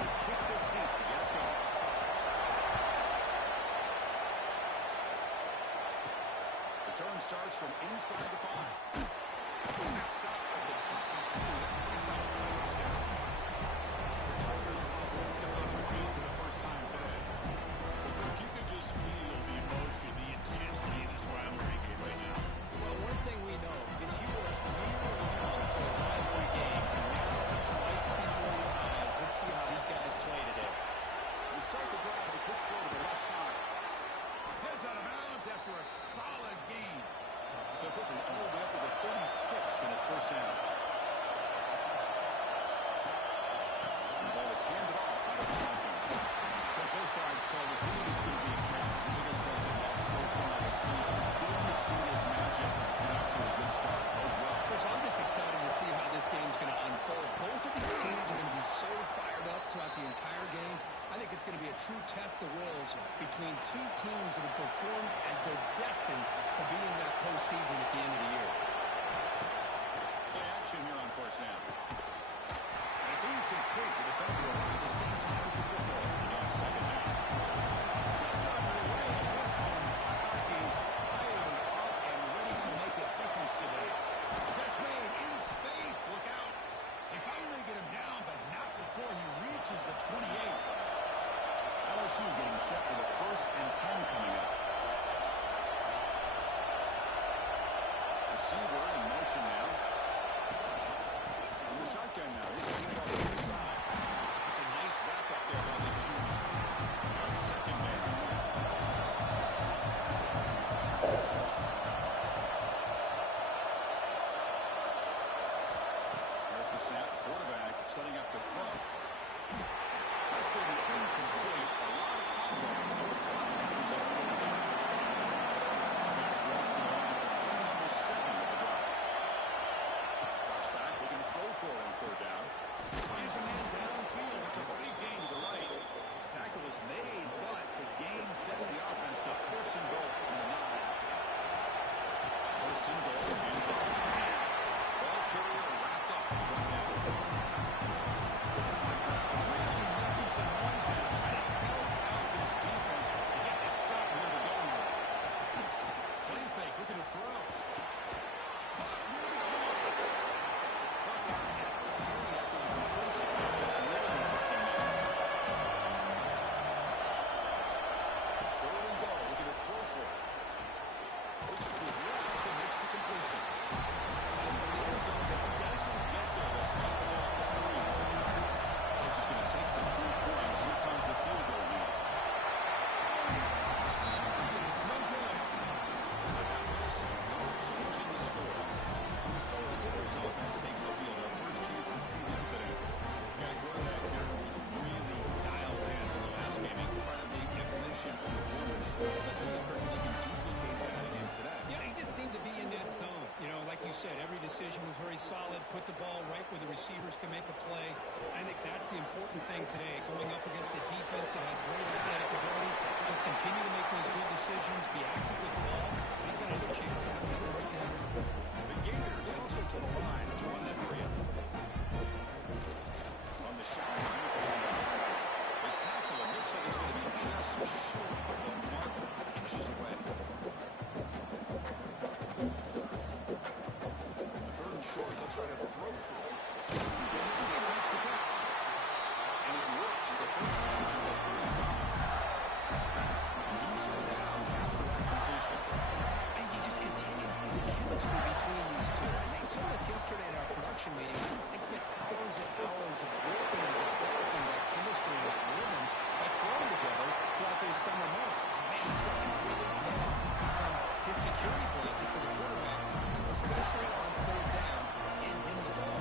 will kick this deep to get us going. Return starts from inside the 5. Stop at the 22. That's pretty solid coverage there. The Tigers offense gets onto the field for the first time today. If you could just feel the emotion, the intensity in this rivalry game right now. Well, one thing we know is you are years long for a rivalry game, and now it's right before your eyes. Let's see how these guys play today. We start the drive with a quick throw to the left side. Heads out of bounds after a solid gain. So quickly all the way up to the 36 in his first down. The ball is handed off out of the shotgun. But both sides told us this is going to be a challenge. The biggest says they have so far this season. Good to see this matchup get off to a good start. Bodes well. Chris, I'm just excited to see how this game's going to unfold. Both of these teams are going to be so fired up throughout the entire game. I think it's going to be a true test of wills between two teams that have performed as they're destined to be in that postseason at the end of the year. Play action here on first down. And it's incomplete. The defender will have the same time as the football. On second down. Just underway. This one is fired up and ready to make a difference today. Catch made in space. Look out. They finally get him down, but not before he reaches the 28. LSU getting set for the 1st and 10 coming up. Receiver in motion now. In the shotgun now. Here's a handoff to the side. It's a nice wrap up there by the junior. On second down. There's the snap. Quarterback setting up the throw. That's going to be incomplete. A lot of contact. No flags on third down. Offense walks to the line for play number 7 of the drive. Drops back, looking to throw for it on third down. Finds a man downfield. It's a big gain to the right. The tackle is made, but the gain sets the offense up. First and goal from the 9. First and goal. Handoff. Ball carrier wrapped up. Going down. Some noise now trying to help out this defense to get this stop near the goal line. Play fake, looking to throw. Caught, moving on. Brought down at the 3 after the completion. It's really hurting now. Third and goal, looking to throw for it. Looks to his left and makes the completion. And for the end zone, but doesn't get there. They'll spot the ball at the 3. Coach is going to take the 3 points. Here comes the field goal unit. It's no good. No change in the score. So before the Gators offense takes the field, our first chance to see them today. Yeah, quarterback here was really dialed in for the last game. Incredibly efficient performance. Let's see if they can duplicate that again today. Yeah, he just seemed to be in that zone. You know, like you said, every decision was very solid. Put the ball right where the receivers can make a play. I think that's the important thing today, going up against a defense that has great athletic ability. Just continue to make those good decisions, be accurate with the ball. He's got another chance to have another great game. The Gators closer to the line to run that for you. On the shotgun, it's a handoff. The tackle, it looks like it's going to be just short of the mark, inches away. Third and short, they'll try to throw for it. The receiver makes the catch. And it works the first time at the 35. Loose and down after that completion. And you just continue to see the chemistry between these two. And they told us yesterday at our production meeting, they spent hours and hours of working and developing that chemistry and that rhythm by throwing together throughout those summer months. And man, he's starting to really pay off. He's become his security blanket for the quarterback, especially on third down, and in the ball.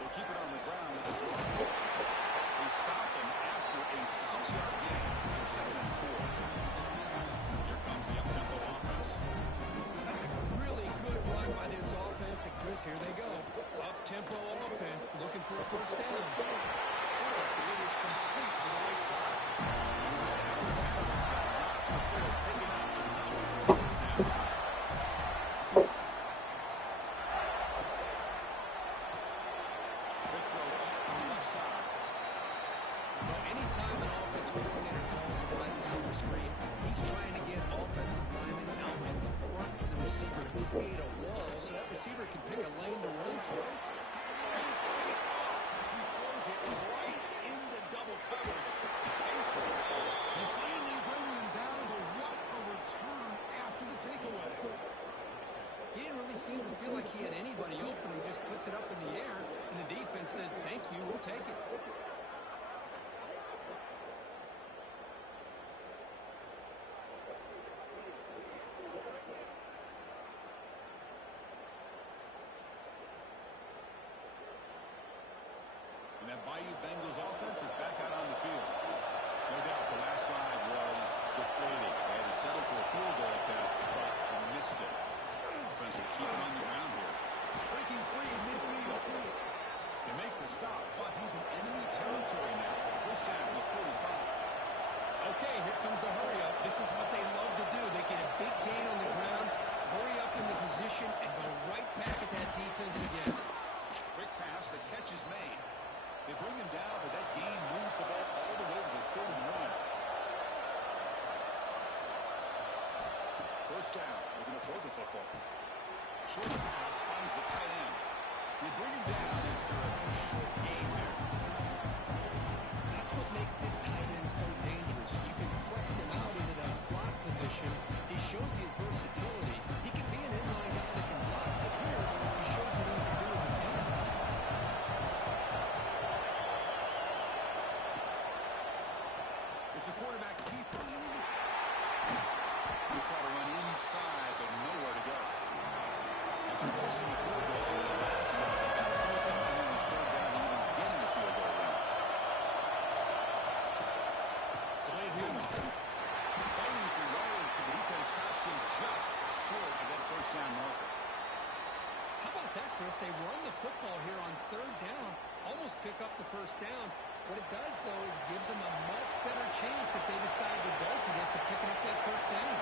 They'll keep it on the ground with the draw. They stop him after a 6-yard gain. So 2nd and 4. Here comes the up-tempo offense. That's a really good run by this offense. And Chris, here they go. Up-tempo offense looking for a first down. Quarterback delivers complete to the right side. Picking up the first down. The Anytime an offensive coordinator calls a wide receiver screen, he's trying to get offensive linemen out in front of the receiver to create a wall so that receiver can pick a lane to run through. And it's picked off. He throws it right into double coverage. They finally bring him down, but what a return after the takeaway. He didn't really seem to feel like he had anybody open. He just puts it up in the air, and the defense says, thank you, we'll take it. And that Bayou Bengals offense is back out on the field. No doubt the last drive was deflating. They had to settle for a field goal attempt, but missed it. Offense will keep it on the ground here. Breaking free in midfield. They make the stop, but he's in enemy territory now. First down at the 45. Okay, here comes the hurry up. This is what they love to do. They get a big gain on the ground, hurry up in the position, and go right back at that defense again. Quick pass, the catch is made. They bring him down, but that gain moves the ball all the way to the 31. First down, looking to throw the football. Short pass finds the tight end. They bring him down after a short gain there. That's what makes this tight end so dangerous. You can flex him out into that slot position. He shows his versatility. He can be an inline guy that can block, but here he shows what he can do with his hands. It's a quarterback keeper. They try to run inside, but nowhere to go. After forcing a field goal in the last drive, that was something on the third down to even get in the field goal range. Delayed handoff. Fighting for yards, but the defense stops him just short of that first down marker. How about that, Chris? They run the football here on third down, almost pick up the first down. What it does, though, is gives them a much better chance if they decide to go for this of picking up that first down.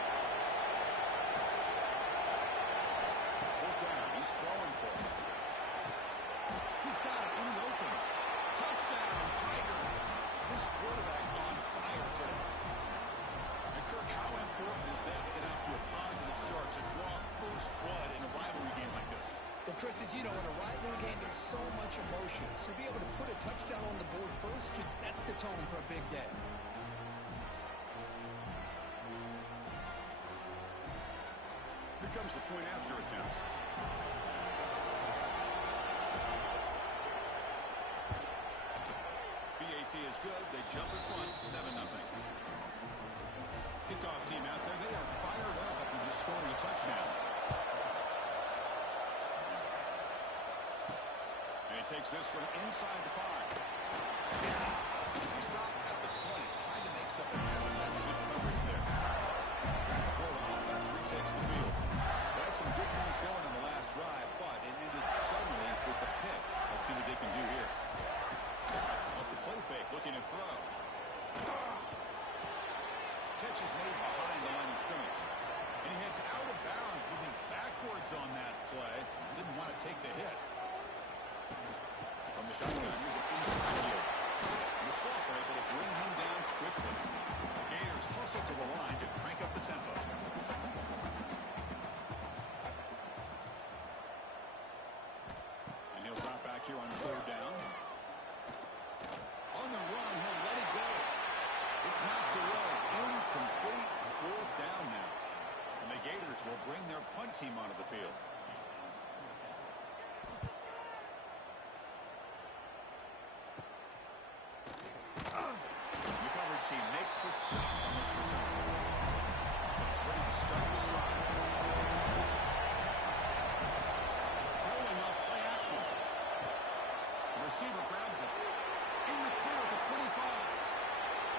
Fourth down, he's throwing for it. He's got it in the open. Touchdown, Tigers. This quarterback on fire today. And Kirk, how important is that to get off to a positive start to draw first blood in a rivalry game like this? Well, Chris, as you know, in a rivalry game, there's so much emotion. So to be able to put a touchdown on the board first just sets the tone for a big day. Here comes the point after attempt. BAT is good. They jump in front, 7-0. Kickoff team out there. They are fired up after just scoring a touchdown. And he takes this from inside the 5. He stopped at the 20, trying to make something happen. That's good coverage there. Florida offense retakes the field. They had some good things going in the last drive, but it ended suddenly with the pick. Let's see what they can do here. Off the play fake, looking to throw. Catch is made behind the line of scrimmage. And he heads out of bounds, moving backwards on that play. Didn't want to take the hit. From the shotgun, here's an inside give. And the Soft were able to bring him down quickly. The Gators hustle to the line to crank up the tempo. And he'll drop back here on third down. On the run, he'll let it go. It's knocked away. Incomplete. Fourth down now. And the Gators will bring their punt team onto the field. The coverage team makes the stop on this return. It's ready to start this drive. Throwing off play action. The receiver grabs it. In the clear at the 25.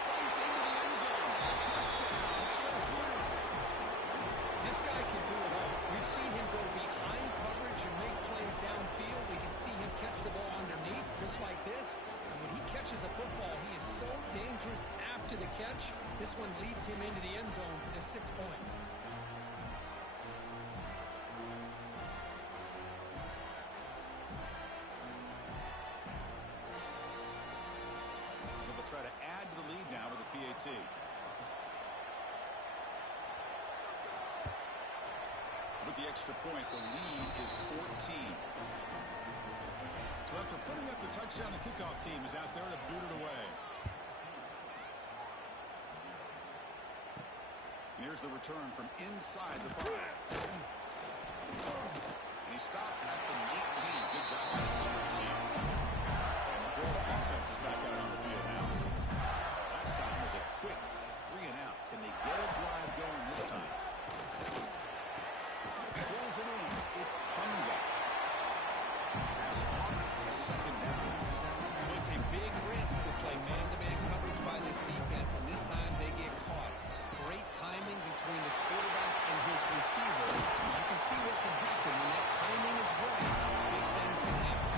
Fights into the end zone. Touchdown, LSU. This guy can do it all. We've seen him go behind coverage and make plays downfield. We can see him catch the ball underneath, just like this. And when he catches a football, he is so dangerous after the catch. This one leads him into the end zone for the 6 points. They'll try to add to the With the extra point, the lead is 14. So after putting up the touchdown, the kickoff team is out there to boot it away. And here's the return from inside the 5. And he stopped at the 19. Good job by the coverage team. And the Florida offense is back out on the field now. Last time was a quick 3 and out. Can they get a drive going this time? Pulls it in. It's Punga. Pass caught. Second down. It was a big risk to play man-to-man coverage by this defense, and this time they get caught. Great timing between the quarterback and his receiver. You can see what can happen when that timing is right. Big things can happen.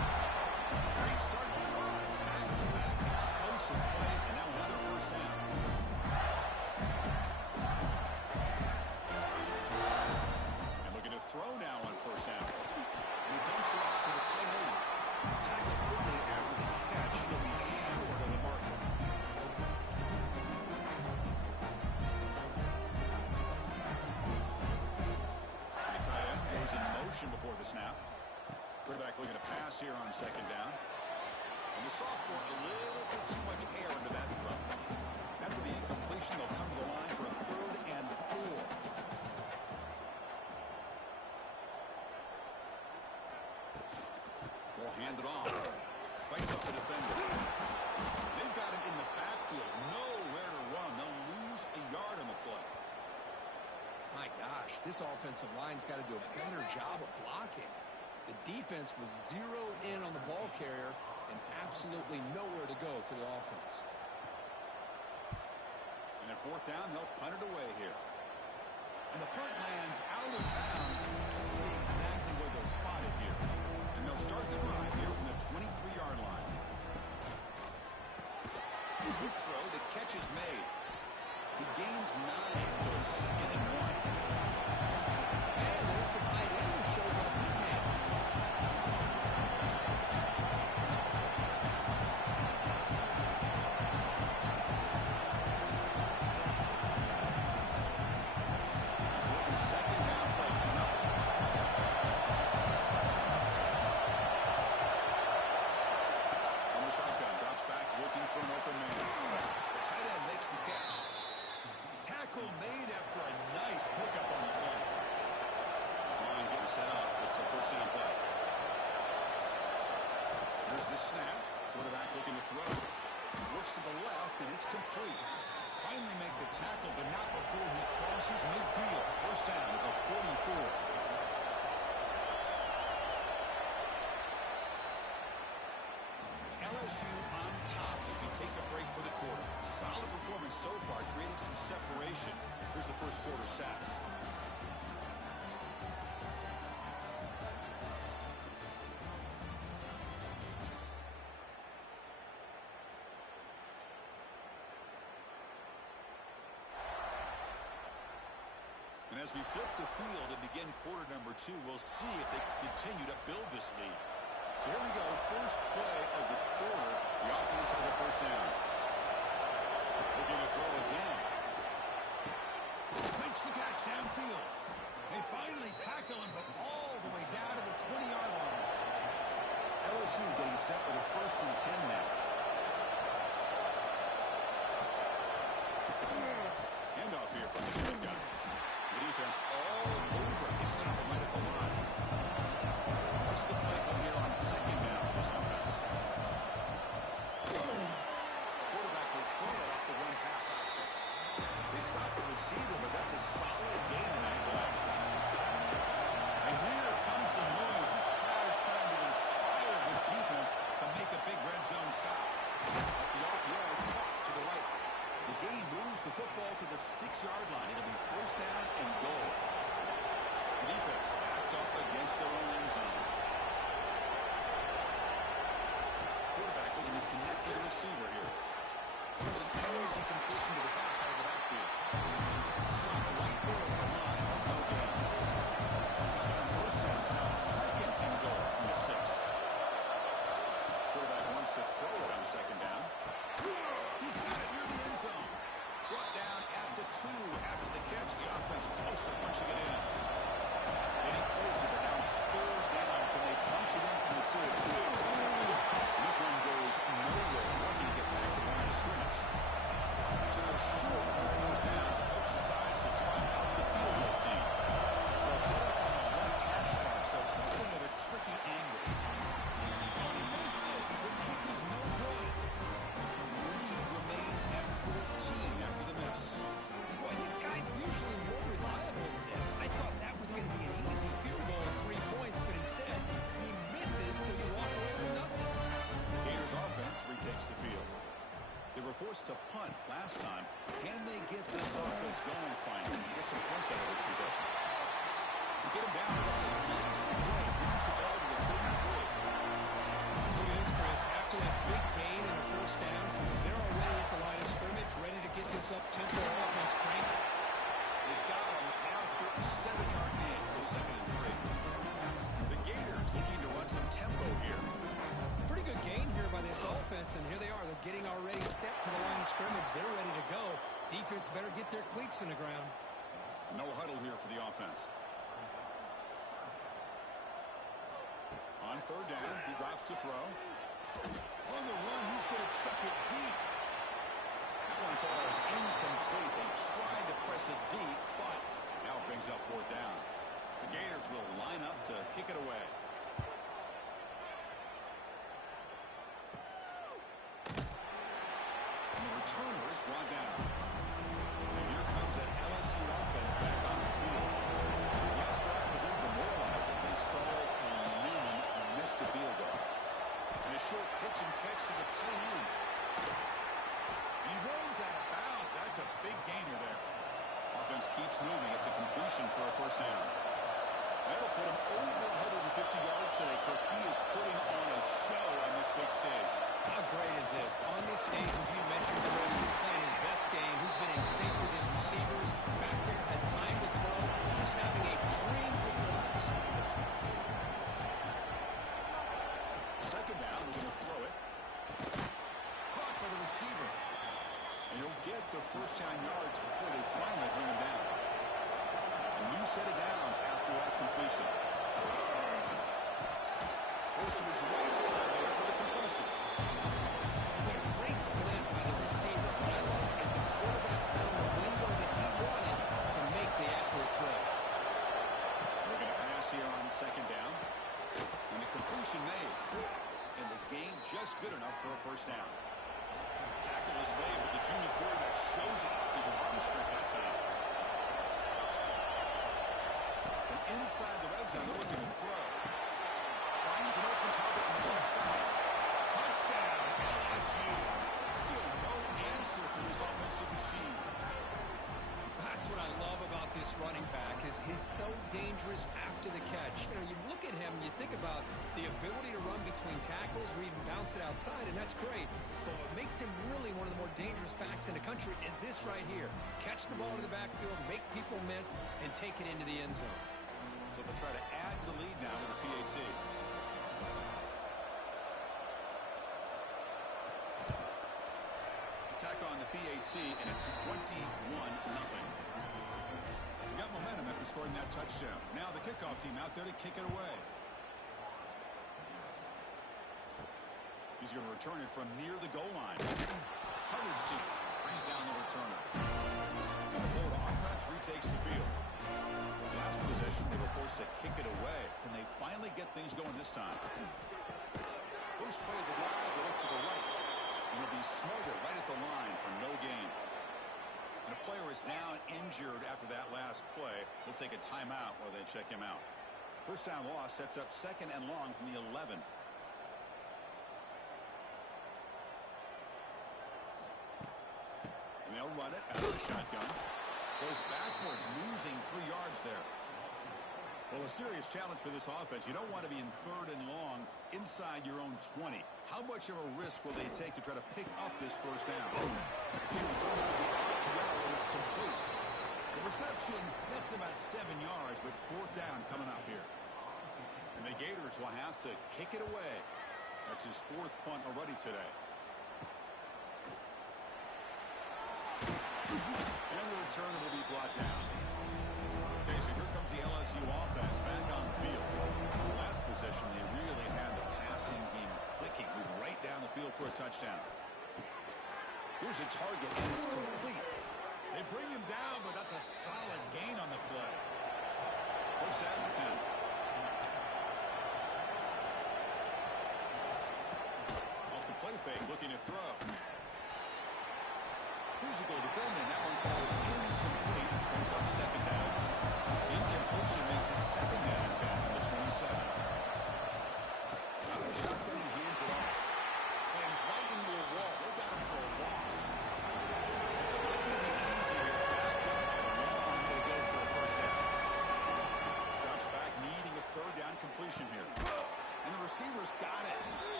Great start to the drive. Back-to-back explosive plays, and now another first down. And looking to throw now on first down. And he dumps it off to the tight end. Tackle quickly after the catch. He'll be short of the marker. The tight end goes in motion before the snap. Quarterback looking to pass here on second down. And the sophomore a little bit too much air into that throw. After the incompletion, they'll come to the line for a 3rd and 4. Ball handed off. Fights up the defender. They've got him in the backfield. Nowhere to run. They'll lose a yard on the play. My gosh, this offensive line's got to do a better job of blocking. The defense was zeroed in on the ball carrier and absolutely nowhere to go for the offense. And at 4th down, they'll punt it away here. And the punt lands out of bounds. Let's see exactly where they'll spot it here. And they'll start the drive here from the 23-yard line. Good throw. The catch is made. He gains 9, so it's 2nd and 1. And there's the tight end who shows off his hands. Second down play coming up. From the shotgun, drops back, looking for an open man. The tight end makes the catch. Tackle made after a nice pickup on the play. This line getting set up. It's a first down play. Here's the snap. Quarterback looking to throw. Looks to the left, and it's complete. Finally make the tackle, but not before he crosses midfield. First down at the 44. It's LSU on top as we take a break for the quarter. Solid performance so far, creating some separation. Here's the first quarter stats. And as we flip the field and begin quarter number 2, we'll see if they can continue to build this lead. So here we go, first play of the quarter. The offense has a first down. Looking to throw again. Makes the catch downfield. They finally tackle him, but all the way down to the 20-yard line. LSU getting set with a 1st and 10 now. Handoff here from the shotgun. The defense all over. They stop him right at the line. What's the play call here on second down for this offense? Quarterback will throw it off the run pass option. They stop the receiver, but that's a solid gain on that play. And here comes the noise. This crowd is trying to inspire this defense to make a big red zone stop. Off the RPO, caught to the right. The game moves the football to the 6-yard line. It'll be first down and goal. The defense backed up against their own end zone. Quarterback looking to connect with the receiver here. There's an easy completion to the back out of the backfield. Stop right there at the line. No gain. Nothing on first down. So now it's 2nd and goal from the 6. Quarterback wants to throw it on second down. He's got it near the end zone. Brought down at the 2 after the catch. The offense close to punching it in. They punt last time. Can they get this offense going finally? Get some points out of this possession. To get him down, it's a nice play. Brings the ball to the 33. Look at this, Chris. After that big gain in the first down, they're already at the line of scrimmage, ready to get this up-tempo offense cranking. They've got him after a 7-yard gain, so 2nd and 3. The Gators looking to run some tempo here. Pretty good gain here by this offense, and here they are. They're getting already set to the line of scrimmage. They're ready to go. Defense better get their cleats in the ground. No huddle here for the offense. On 3rd down, he drops to throw. On the run, he's going to chuck it deep. That one falls incomplete. They tried to press it deep, but now it brings up 4th down. The Gators will line up to kick it away. And the returner is brought down. And here comes that LSU offense back on the field. Last drive was demoralizing. They stalled and noon and missed a field goal. And a short pitch and catch to the tight end. He runs out of bounds. That's a big gainer there. Offense keeps moving. It's a completion for a 1st down. That'll put him over 150 yards today. He is putting on a show on this big stage. How great is this? On this stage, as you mentioned, Chris, he's playing his best game. He's been in sync with his receivers. Back there has time to throw. Just having a dream performance. 2nd down, we're going to throw it. Caught by the receiver. And he'll get the 1st down yards before they finally bring him down. A new set of downs after that completion. Goes to his right side there for the completion. A great slant by the receiver. What I love is the quarterback found the window that he wanted to make the accurate throw. We're going to pass here on 2nd down. And the completion made. And the gain just good enough for a 1st down. Tackle is made, but the junior quarterback shows off his arm strength that time. And inside the red zone, they're looking to throw. Finds an open target on the left side. Touchdown, LSU. Still no answer for this offensive machine. That's what I love about this running back is he's so dangerous after the catch. You know, you look at him and you think about the ability to run between tackles or even bounce it outside, and that's great. But what makes him really one of the more dangerous backs in the country is this right here. Catch the ball to the backfield, make people miss, and take it into the end zone. So they'll try to add to the lead now with a PAT. Attack on the PAT, and it's 21-0. We got momentum after scoring that touchdown. Now the kickoff team out there to kick it away. He's going to return it from near the goal line. Hubbard seat brings down the returner. And the Florida offense retakes the field. Last possession, they were forced to kick it away. Can they finally get things going this time? First play of the drive, they look to the right. And he'll be smothered right at the line for no gain. And a player is down injured after that last play. We'll take a timeout while they check him out. First down loss sets up 2nd and long from the 11. And they'll run it out of the shotgun. Goes backwards, losing 3 yards there. Well, a serious challenge for this offense. You don't want to be in 3rd and long inside your own 20. How much of a risk will they take to try to pick up this 1st down? It's complete. The reception, that's about 7 yards, but 4th down coming up here. And the Gators will have to kick it away. That's his 4th punt already today. And the return will be brought down. Okay, so here comes the LSU offense back on the field. Last possession, they really had the passing game clicking. Move right down the field for a touchdown. Here's a target, and it's complete. They bring him down, but that's a solid gain on the play. First down and 10. Off the play fake, looking to throw. Physical defending, that one falls incomplete. Brings up 2nd down. Incompletion makes it 2nd down and 10 from the 27. Out of the shotgun, he hands it off. Slams right into a wall. They've got him for a loss.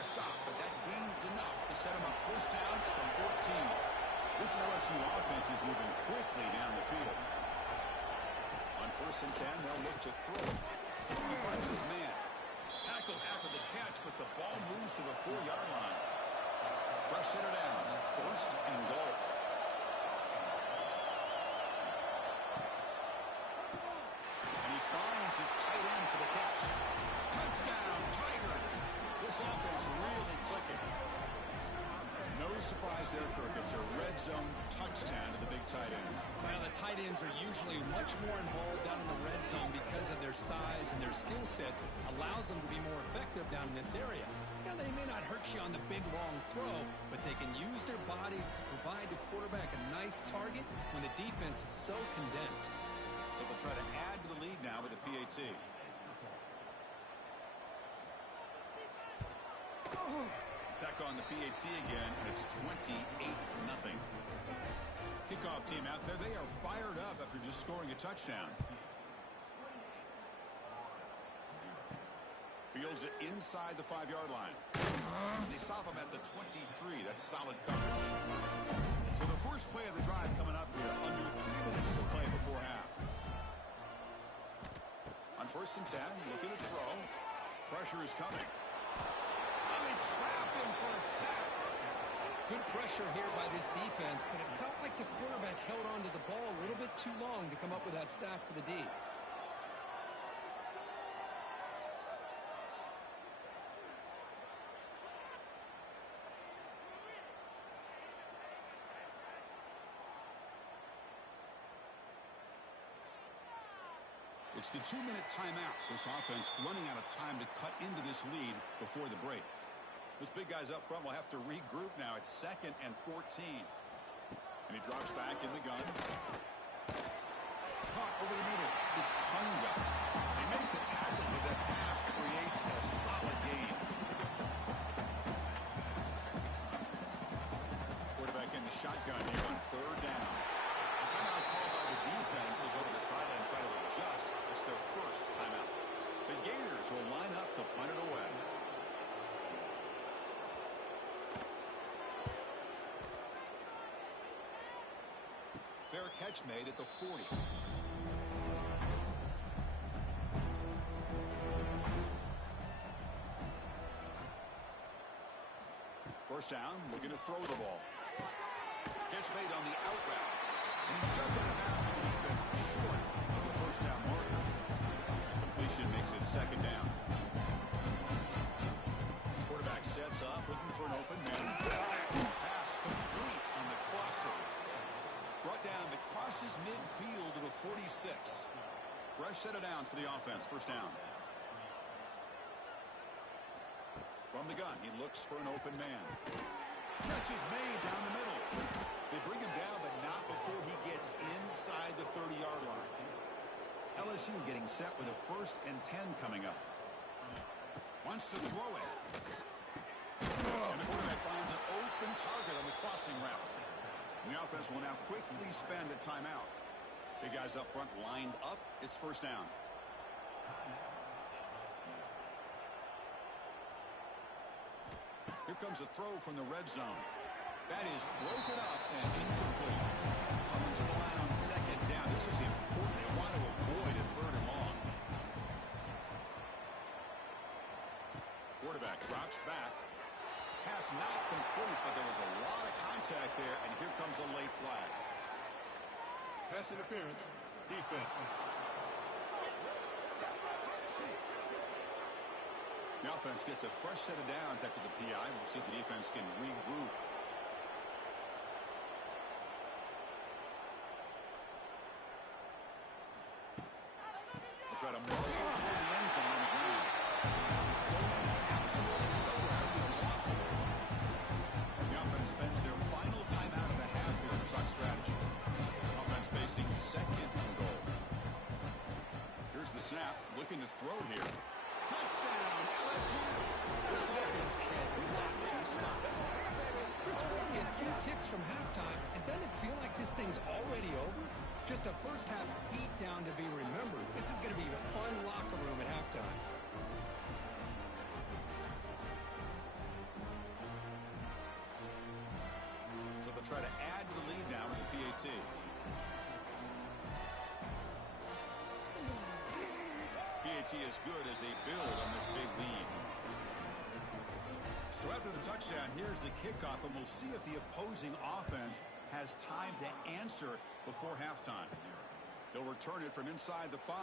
a stop, but that gains enough to set him up first down at the 14. This LSU offense is moving quickly down the field. On 1st and 10, they'll look to throw. He finds his man. Tackled after the catch, but the ball moves to the 4-yard line. Fresh set of downs, 1st and goal. And he finds his tight end for the catch. Touchdown, Tigers! This offense really clicking. No surprise there, Kirk. It's a red zone touchdown to the big tight end. Well, the tight ends are usually much more involved down in the red zone because of their size and their skill set allows them to be more effective down in this area. Now, they may not hurt you on the big, long throw, but they can use their bodies to provide the quarterback a nice target when the defense is so condensed. So they'll try to add to the lead now with a PAT. Tech on the PAT again, and it's 28-0. Kickoff team out there. They are fired up after just scoring a touchdown. Fields it inside the 5-yard line. They stop him at the 23. That's solid coverage. So the first play of the drive coming up here. Under 3 minutes to play before half. On 1st and 10, look at the throw. Pressure is coming. Trapped him for a sack. Good pressure here by this defense, but it felt like the quarterback held on to the ball a little bit too long to come up with that sack for the D. It's the 2-minute timeout. This offense running out of time to cut into this lead before the break. This big guy's up front will have to regroup now. It's 2nd and 14. And he drops back in the gun. Caught over the middle. It's Punga. They make the tackle, but that pass creates a solid gain. Quarterback in the shotgun here on 3rd down. The timeout called by the defense will go to the sideline and try to adjust. It's their first timeout. The Gators will line up to punt it away. Fair catch made at the 40. First down, looking to throw the ball. Catch made on the out route. And he shoved out of bounds with the defense short of the first down marker. Completion makes it 2nd down. Quarterback sets up, looking for an open man. Pass complete on the crosser. Brought down that crosses midfield to the 46. Fresh set of downs for the offense. First down. From the gun, he looks for an open man. Catch is made down the middle. They bring him down, but not before he gets inside the 30-yard line. LSU getting set with a 1st and 10 coming up. Wants to throw it. And the quarterback finds an open target on the crossing route. And the offense will now quickly spend a timeout. Big guys up front lined up. It's first down. Here comes a throw from the red zone. That is broken up and incomplete. Coming to the line on 2nd down. This is important. They want to avoid a 3rd and long. Quarterback drops back. Pass not complete, but there was a lot of contact there, and here comes a late flag. Pass interference, defense. The offense gets a fresh set of downs after the PI. We'll see if the defense can regroup. We'll try to muscle toward the end zone on the ground. Going absolutely nowhere with a loss of it. The offense spends their final timeout of the half here to talk strategy. Offense facing 2nd and goal. Here's the snap. Looking to throw here. Touchdown, LSU. This offense cannot be stopped. Chris, we're only a few ticks from halftime, and doesn't it feel like this thing's already over? Just a first-half beatdown to be remembered. This is going to be a fun locker room at halftime. try to add to the lead now with the PAT. PAT is good as they build on this big lead. So after the touchdown, here's the kickoff, and we'll see if the opposing offense has time to answer before halftime. They'll return it from inside the 5.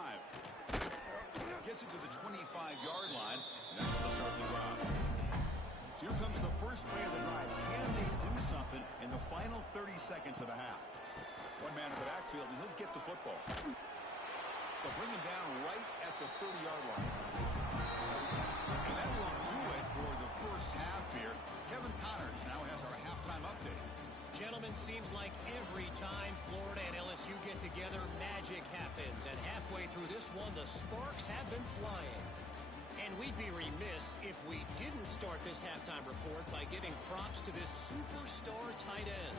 Gets it to the 25-yard line, and that's where they'll start the drive. So here comes the first play of the drive. Can they do something in the final 30 seconds of the half? One man in the backfield, and he'll get the football. They'll bring him down right at the 30-yard line. And that will do it for the first half here. Kevin Connors now has our halftime update. Gentlemen, seems like every time Florida and LSU get together, magic happens. And halfway through this one, the sparks have been flying. And we'd be remiss if we didn't start this halftime report by giving props to this superstar tight end.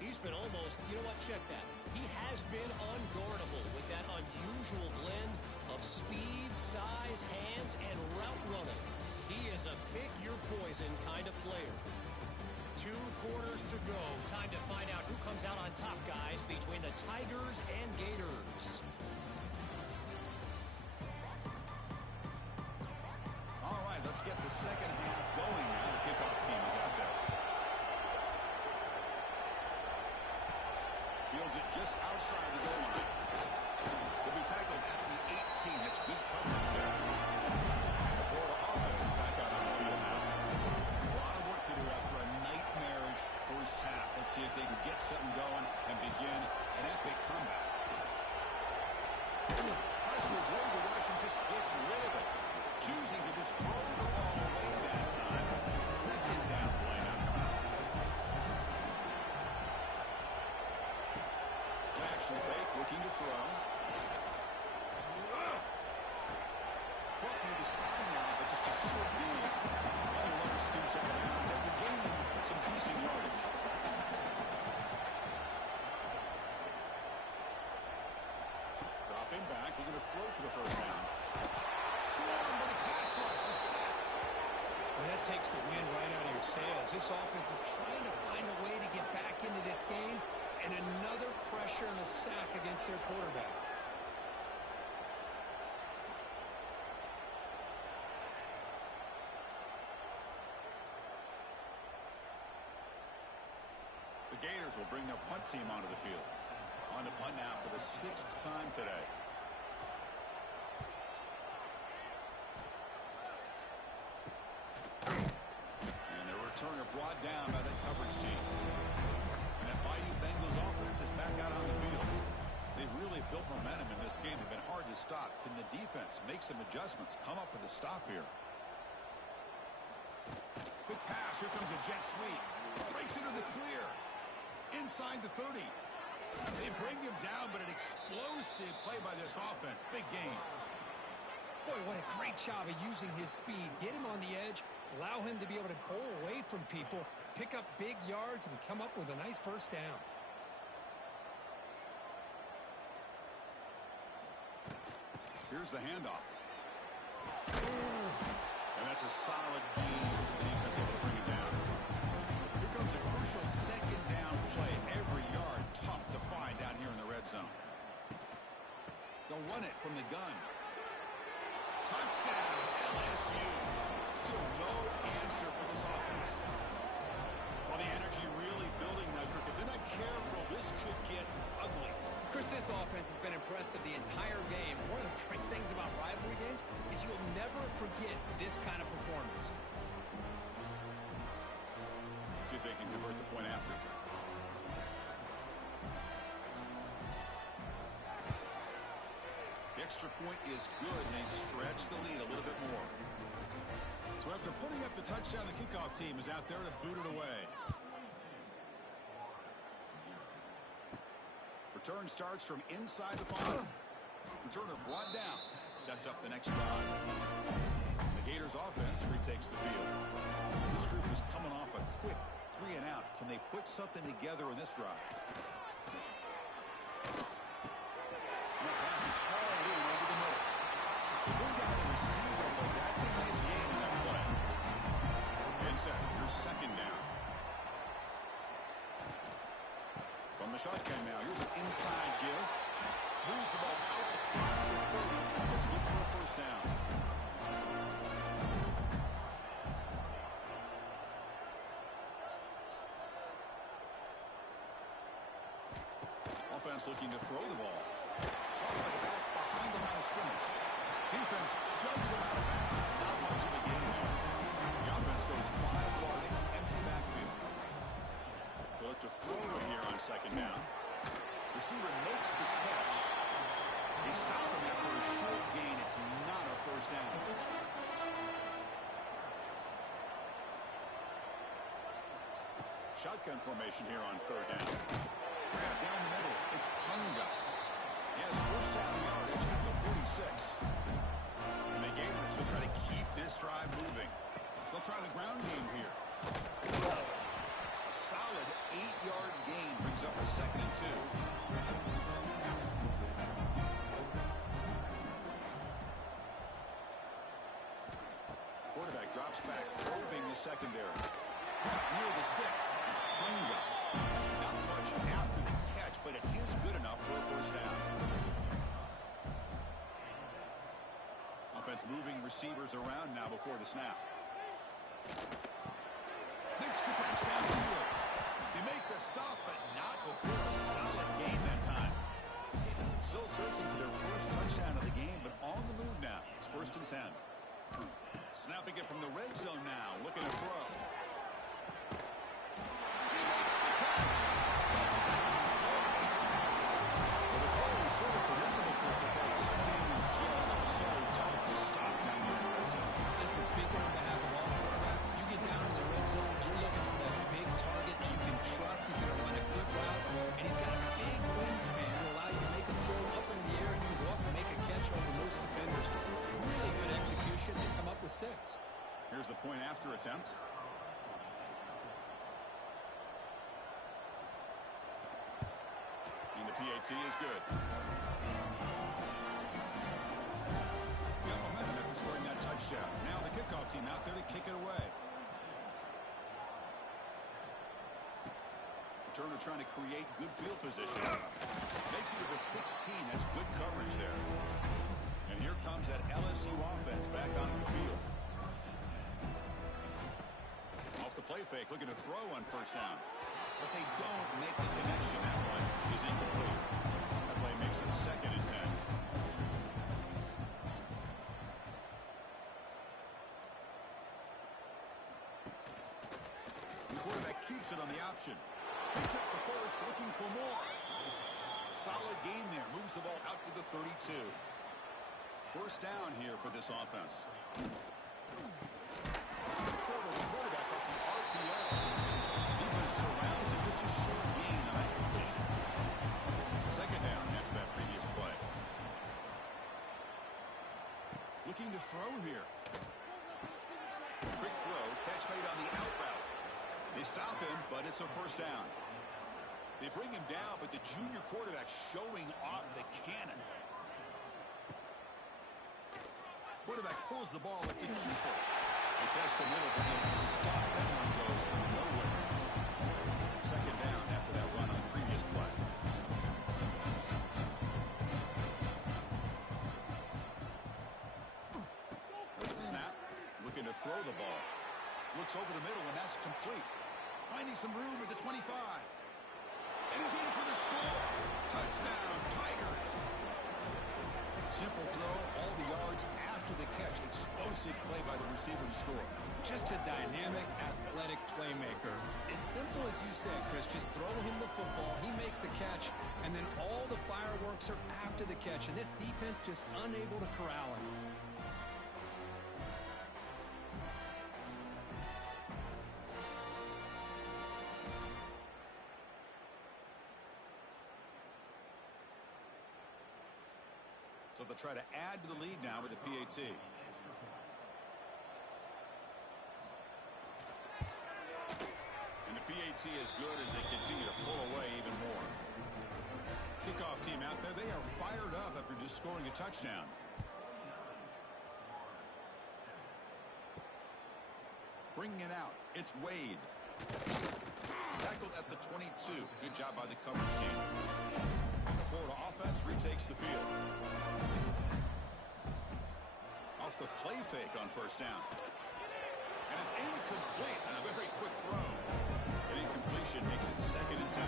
He's been almost, you know what, check that. He has been unguardable with that unusual blend of speed, size, hands, and route running. He is a pick-your-poison kind of player. 2 quarters to go. Time to find out who comes out on top, guys, between the Tigers and Gators. All right, let's get the second half going now. The kickoff team is out there. Fields it just outside the goal line. He'll be tackled at the 18. That's good coverage there. And the Florida offense is back out on the field now. A lot of work to do after a nightmarish first half. Let's see if they can get something going and begin an epic comeback. Tries to avoid the rush and just gets rid of it. Choosing to just throw the ball away that time. Second down play now. Action fake, looking to throw. Caught near the sideline, but just a short gain. And the runner scoots out of bounds after gaining some decent yardage. Dropping back, looking to throw for the first down. Swarmed by the pass rush. The sack. Well, that takes the wind right out of your sails. This offense is trying to find a way to get back into this game, and another pressure and a sack against their quarterback. The Gators will bring their punt team onto the field. On to punt now for the 6th time today. And the returner brought down by the coverage team. And that Bayou Bengals offense is back out on the field. They've really built momentum in this game. They've been hard to stop. Can the defense make some adjustments, come up with a stop here? Quick pass. Here comes a jet sweep. Breaks into the clear. Inside the 30. They bring him down, but an explosive play by this offense. Big game. Boy, what a great job of using his speed. Get him on the edge, allow him to be able to pull away from people, pick up big yards, and come up with a nice first down. Here's the handoff. And that's a solid gain for the defense able to bring it down. Here comes a crucial second down play. Every yard tough to find down here in the red zone. They'll run it from the gun. Touchdown, LSU. Still no answer for this offense. Well, the energy really building now, Kirk. If they're not careful, this could get ugly. Chris, this offense has been impressive the entire game. One of the great things about rivalry games is you'll never forget this kind of performance. See if they can convert the point after. The extra point is good, and they stretch the lead a little bit more. So after putting up the touchdown, the kickoff team is out there to boot it away. Return starts from inside the 5. Returner brought down. Sets up the next drive. The Gators offense retakes the field. This group is coming off a quick 3 and out. Can they put something together in this drive? And that pass is hauled in over the middle. They bring down the receiver, but that's a nice gain in that play. Inside, your second down. From the shotgun now, here's an inside give. Moves the ball out across the 30. That's good for a first down. Offense looking to throw the ball. Caught by the back behind the line of scrimmage. Defense shoves him out of bounds. Not much of a gain there. The offense goes 5 wide, empty backfield. They look to throw it here on second down. Receiver makes the catch. They stop him after a short gain. It's not a first down. Shotgun formation here on third down. Grab down the middle. It's Punga. He has first down yardage at the 46. And the Gators will try to keep this drive moving. They'll try the ground game here. A solid 8-yard gain brings up a 2nd and 2. Quarterback drops back, probing the secondary. Near the sticks, it's Punga. Not much after the catch, but it is good enough for a first down. Offense moving receivers around now before the snap. Makes the catch downfield. They make the stop, but not before a solid gain that time. Still searching for their first touchdown of the game, but on the move now. It's 1st and 10. Snapping it from the red zone now, looking to throw. He makes the catch. Touchdown. Well, the call was sort of predictable, but that tight end was just so tough to stop down there in the red zone. Listen, speaking on behalf of all quarterbacks, you get down in the red zone, you're looking for that big target that you can trust. He's going to run a good route, and he's got a big wingspan to allow you to make a throw up into the air and you go up and make a catch over most defenders. Really good execution. They come up with 6. Here's the point after attempt. And the PAT is good. Got momentum after scoring that touchdown. Now the kickoff team out there to kick it away. Turner trying to create good field position. Makes it with a 16. That's good coverage there. And here comes that LSU offense back onto the field. Off the play fake, looking to throw on first down. But they don't make the connection. That one is incomplete. That play makes it 2nd and 10. The quarterback keeps it on the option. He took the first, looking for more. Solid gain there. Moves the ball out to the 32. First down here for this offense. Throw to the quarterback off the RPO. Defense surrounds him. Just a short gain on that completion. 2nd down after that previous play. Looking to throw here. Quick throw. Catch made on the out route. They stop him, but it's a first down. They bring him down, but the junior quarterback showing off the cannon. Quarterback pulls the ball. It's a keeper. They test the middle, but they stop. That one goes nowhere. 2nd down after that run on the previous play. There's the snap. Looking to throw the ball. Looks over the middle, and that's complete. Finding some room at the 25. And he's in for the score. Touchdown, Tigers. Simple throw, all the yards after the catch. Explosive play by the receiver to score. Just a dynamic, athletic playmaker. As simple as you said, Chris, just throw him the football. He makes a catch, and then all the fireworks are after the catch. And this defense just unable to corral him. So they'll try to add to the lead now with the PAT. And the PAT is good as they continue to pull away even more. Kickoff team out there. They are fired up after just scoring a touchdown. Bringing it out. It's Wade. Tackled at the 22. Good job by the coverage team. The Florida offense retakes the field. Off the play fake on first down. And it's incomplete and a very quick throw. An incompletion makes it 2nd and 10.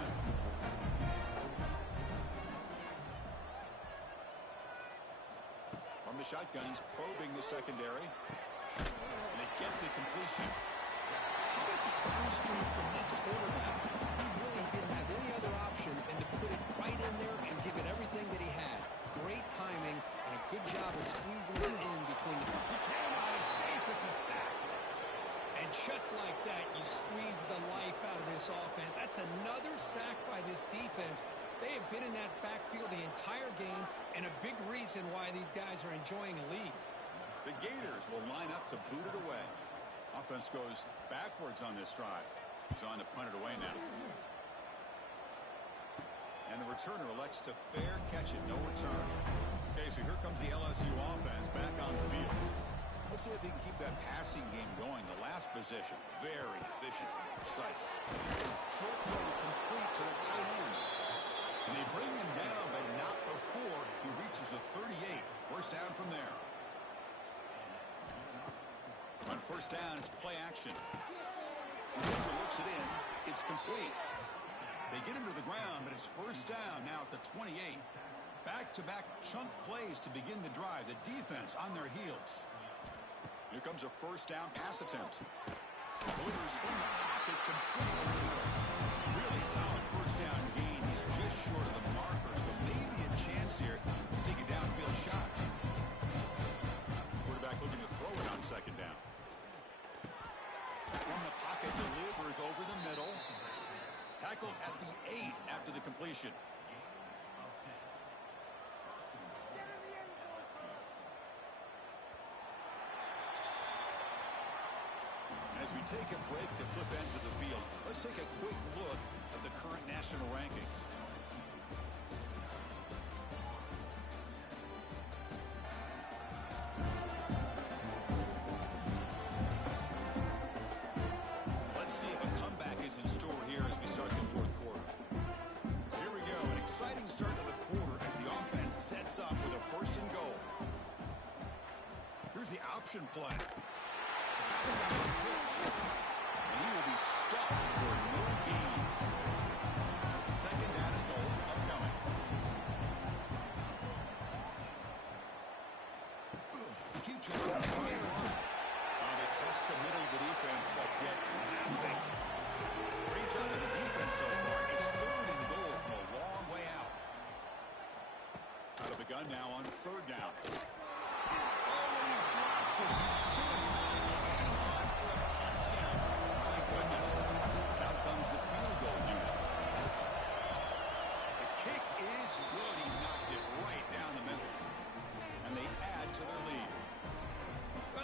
From the shotgun, he's probing the secondary. And they get the completion. How about the arm strength from this quarterback? He really didn't have any other option than to put it right in there and give it everything that he had. Great timing and a good job of squeezing it in between the... He cannot escape. It's a sack. And just like that, you squeeze the life out of this offense. That's another sack by this defense. They have been in that backfield the entire game, and a big reason why these guys are enjoying a lead. The Gators will line up to boot it away. Offense goes backwards on this drive. He's on to punt it away now. And the returner elects to fair catch it, no return. Okay, so here comes the LSU offense back on the field. Let's see if they can keep that passing game going. The last possession, very efficient and precise. Short throw complete to the tight end. And they bring him down, but not before he reaches the 38. First down from there. On first down, it's play action. Receiver looks it in. It's complete. They get him to the ground, but it's first down now at the 28. Back-to-back chunk plays to begin the drive. The defense on their heels. Here comes a first down pass attempt. Delivers from the pocket, complete over the middle. Really solid first down gain. He's just short of the marker, so maybe a chance here to take a downfield shot. Quarterback looking to throw it on second down. From the pocket, delivers over the middle. Tackled at the 8 after the completion. As we take a break to flip ends of the field, let's take a quick look at the current national rankings. Let's see if a comeback is in store here as we start the fourth quarter. Here we go, an exciting start to the quarter as the offense sets up with a first and goal. Here's the option play. And he will be stuffed for no gain. Second down and goal upcoming. Keeps it on the sideline. They test the middle of the defense, but get nothing. Great job of the defense so far. It's third and goal from a long way out. Out of the gun now on third down. Oh, he dropped it.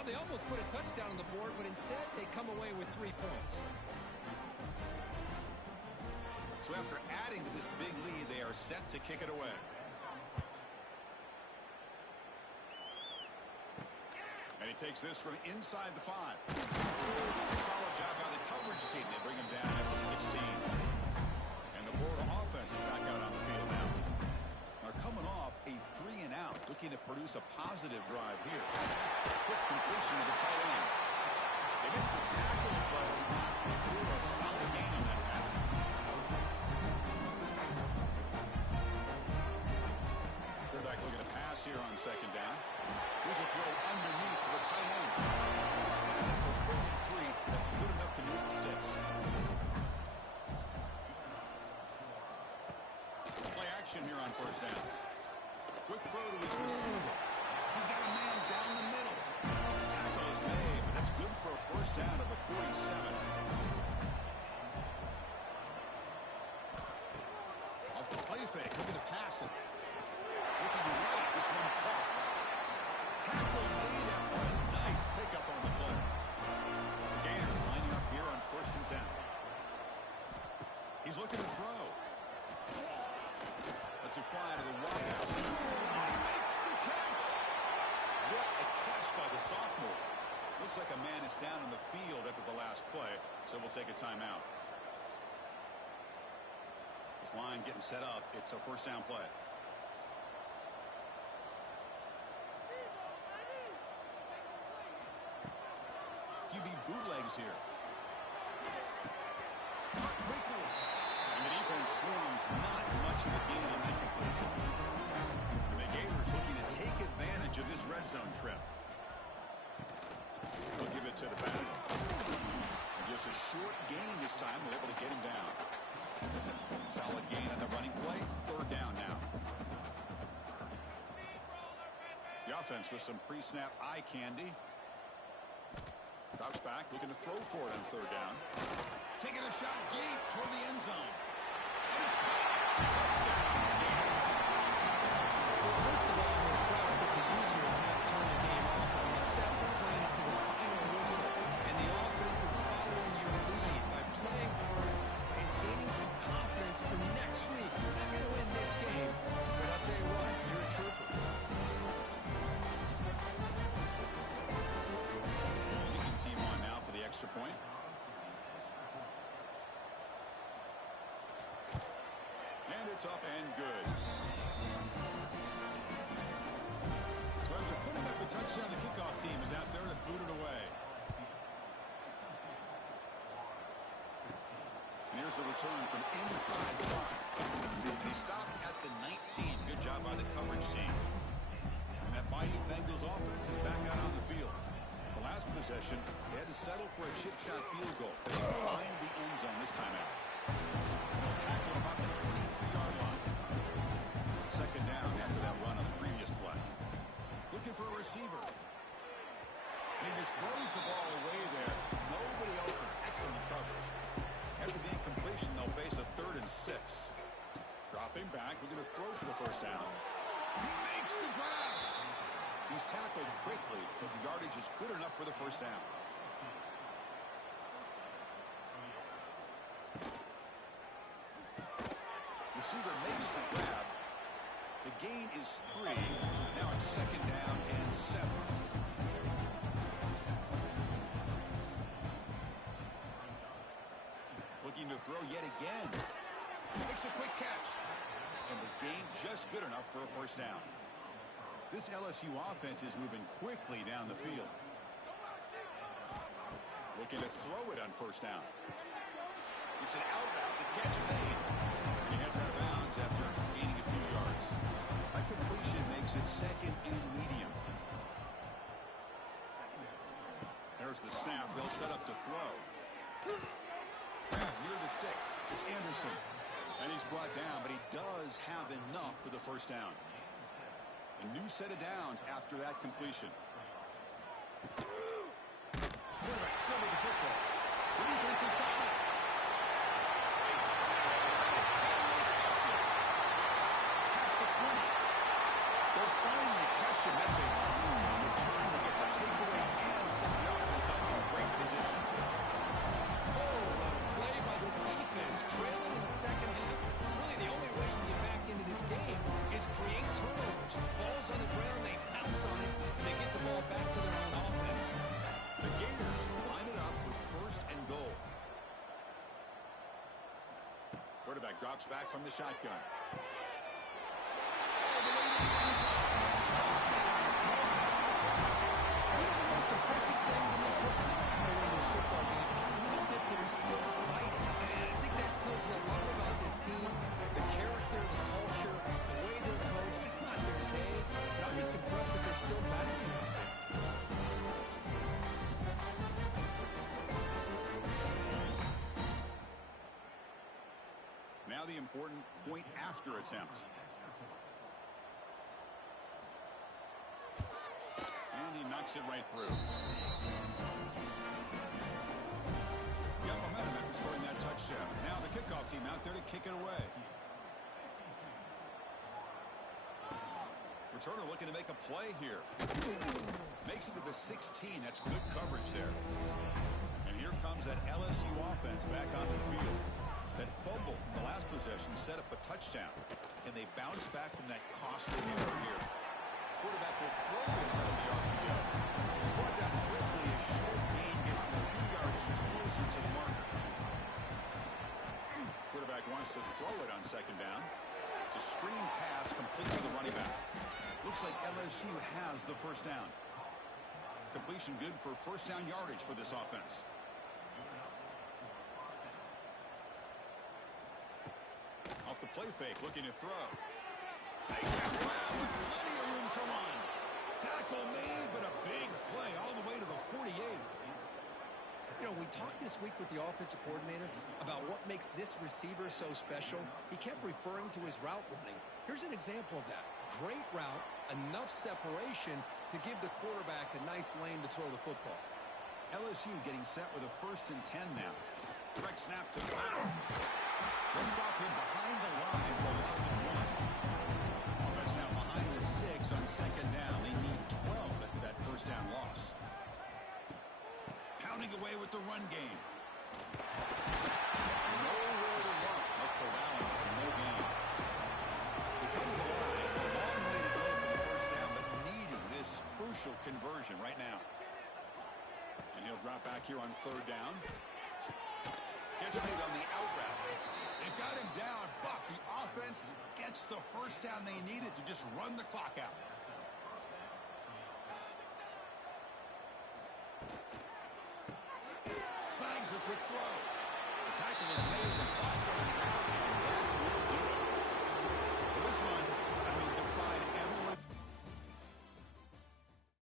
They almost put a touchdown on the board, but instead they come away with 3 points. So after adding to this big lead, they are set to kick it away. And he takes this from inside the 5. Solid job by the coverage team. They bring him down at the 16. And the Florida offense is back out on the field now. They're coming off a 3 and out, looking to produce a positive drive here. Quick completion to the tight end. They make the tackle, but not before a solid gain on that pass. Quarterback looking to pass here on second down. Here's a throw underneath to the tight end. And at the 33, that's good enough to move the sticks. Play action here on first down. Quick throw to his receiver. He's got a man down the middle. Tackle is made, but that's good for a first down to the 47. Off the play fake, looking to pass it. Looking right, this one caught. Tackle made after a nice pickup on the play. Gators lining up here on first and 10. He's looking to throw. Let's it fly to the wideout. He makes the catch. What a catch by the sophomore. Looks like a man is down in the field after the last play. So we'll take a timeout. This line getting set up. It's a first down play. QB bootlegs here. Caught quickly. And the defense swarms not much of a gain on that completion. And the Gators looking to take advantage of this red zone trip. They'll give it to the back. And just a short gain this time. They're able to get him down. Solid gain on the running play. Third down now. The offense with some pre-snap eye candy. Drops back, looking to throw for it on third down. Taking a shot deep toward the end zone. And it's caught. Touchdown. Well, first of all, I'm impressed that the user has not turned the game off on the set. We're playing it to the final whistle. And the offense is following your lead by playing hard and gaining some confidence for next week. You're not going to win this game, but I'll tell you what, you're a trooper. Team on now for the extra point. And it's up and good. So after putting up a touchdown, the kickoff team is out there to boot it away. And here's the return from inside the 5. They stopped at the 19. Good job by the coverage team. And that mighty Bengals offense is back out on the field. The last possession, they had to settle for a chip shot field goal. They find the end zone this time out. They'll tackle about the 23-yard line. Second down after that run on the previous play. Looking for a receiver. He just throws the ball away there. Nobody open. Excellent coverage. After the incompletion, they'll face a 3rd and 6. Dropping back, looking to throw for the first down. He makes the grab. He's tackled quickly, but the yardage is good enough for the first down. Receiver makes the grab. The gain is 3. Now it's second down and 7. Looking to throw yet again. Makes a quick catch. And the gain just good enough for a first down. This LSU offense is moving quickly down the field. Looking to throw it on first down. It's an out route. The catch made. He heads out of bounds after gaining a few yards. That completion makes it second and medium. There's the snap. They'll set up to throw. Grab near the sticks. It's Anderson. And he's brought down, but he does have enough for the first down. A new set of downs after that completion. Quarterback still with the football. The defense has got it. It's catch it. Past the 20. They'll finally catch him. That's a huge return to get the takeaway and set the offense up in great position. Play by this defense, trailing in the second half. Really, the only way you can get back into this game is create turnovers. Ball's on the ground, they pounce on it, and they get the ball back to their own offense. The Gators line it up with first and goal. Quarterback drops back from the shotgun. All the way to the end zone. Touchdown. You know the most impressive thing to me, Chris, I don't know how to win this football game. I love that they're still fighting. And I think that tells you a lot about this team, the character, the culture, the way they're coached. It's not their day, but I'm just impressed that they're still battling out there. Now the important point after attempt. And he knocks it right through. Got momentum after scoring that touchdown. Now the kickoff team out there to kick it away. Returner looking to make a play here. Makes it to the 16. That's good coverage there. And here comes that LSU offense back on the field. That fumble in the last possession set up a touchdown. Can they bounce back from that costly error here? Quarterback will throw this out of the RPO. He's brought down quickly as short gain gets them a few yards closer to the marker. wants to throw it on second down. It's a screen pass complete to the running back. Looks like LSU has the first down. Completion good for first down yardage for this offense. Off the play fake, looking to throw. They jump out with plenty of room to run. Tackle made, but a big play all the way to the 48. You know, we talked this week with the offensive coordinator about what makes this receiver so special. He kept referring to his route running. Here's an example of that. Great route, enough separation to give the quarterback a nice lane to throw the football. LSU getting set with a 1st and 10 now. Direct snap to Brown. They'll stop him behind the line for a loss of 1. Offense now behind the 6 on second down. They need 12 at that first down loss. Pounding away with the run game. Nowhere to run. They're corralling for no gain. They come to the line. A long way to go for the first down, but needing this crucial conversion right now. And he'll drop back here on 3rd down. Gets made on the out route. They've got him down, but the offense gets the first down they needed to just run the clock out. Slangs the quick throw. The tackle is made